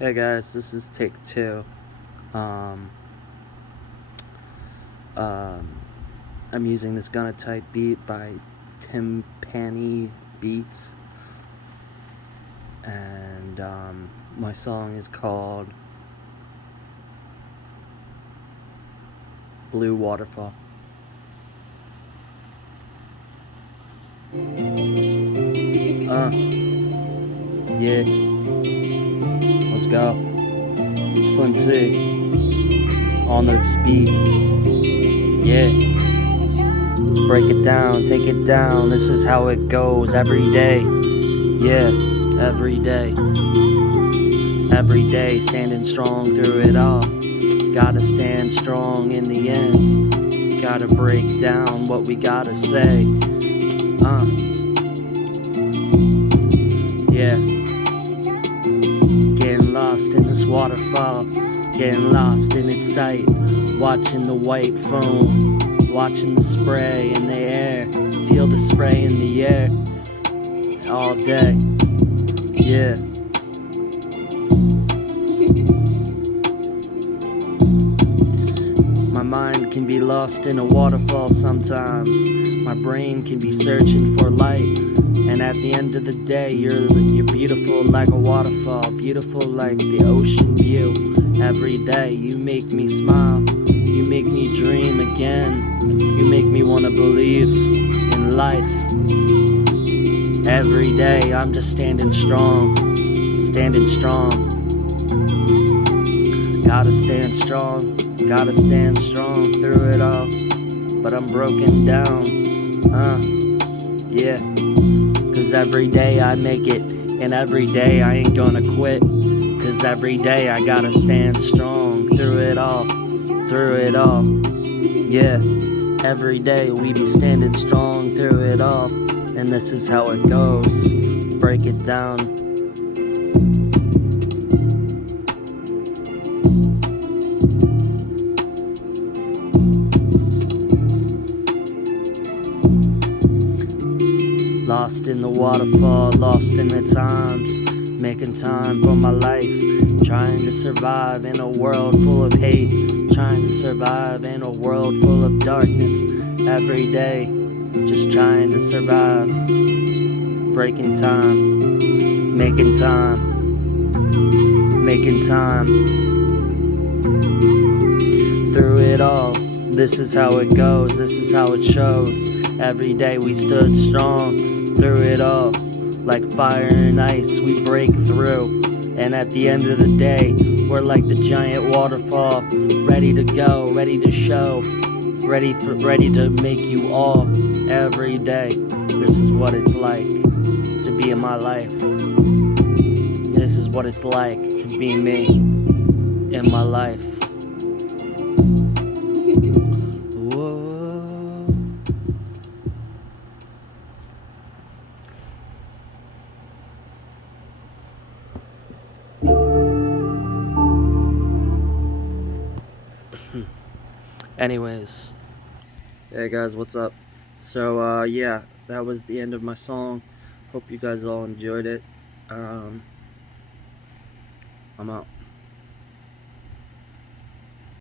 Hey guys, this is take two. Um, um, I'm using this Gonna Type beat by Timpani Beats, and my song is called Blue Waterfall. Yeah, let's go. Slim C on this beat. Yeah, break it down, take it down. This is how it goes every day. Yeah, every day. Every day, standing strong through it all. Gotta stand strong in the end. Gotta break down what we gotta say. Yeah. Getting lost in this waterfall. Getting lost in its sight. Watching the white foam. Watching the spray in the air. Feel the spray in the air. All day. Yeah. My mind can be lost in a waterfall sometimes. My brain can be searching for light. And at the end of the day, you're beautiful like a waterfall. Beautiful like the ocean view. Every day you make me smile. You make me dream again. You make me want to believe in life. Every day I'm just standing strong. Standing strong. Gotta stand strong. Gotta stand strong through it all. But I'm broken down. Yeah. Cause every day I make it. And every day I ain't gonna quit. Cause every day I gotta stand strong through it all. Through it all. Yeah. Every day we be standing strong through it all. And this is how it goes. Break it down. Lost in the waterfall, lost in the times, making time for my life, trying to survive in a world full of hate, trying to survive in a world full of darkness, every day, just trying to survive, breaking time, making time, making time, through it all, this is how it goes, this is how it shows, every day we stood strong, through it all, like fire and ice, we break through. And at the end of the day, we're like the giant waterfall, ready to go, ready to show, ready to make you all every day. This is what it's like to be in my life. This is what it's like to be me in my life. Whoa. Anyways, hey guys, what's up? So yeah, that was the end of my song. Hope you guys all enjoyed it. I'm out.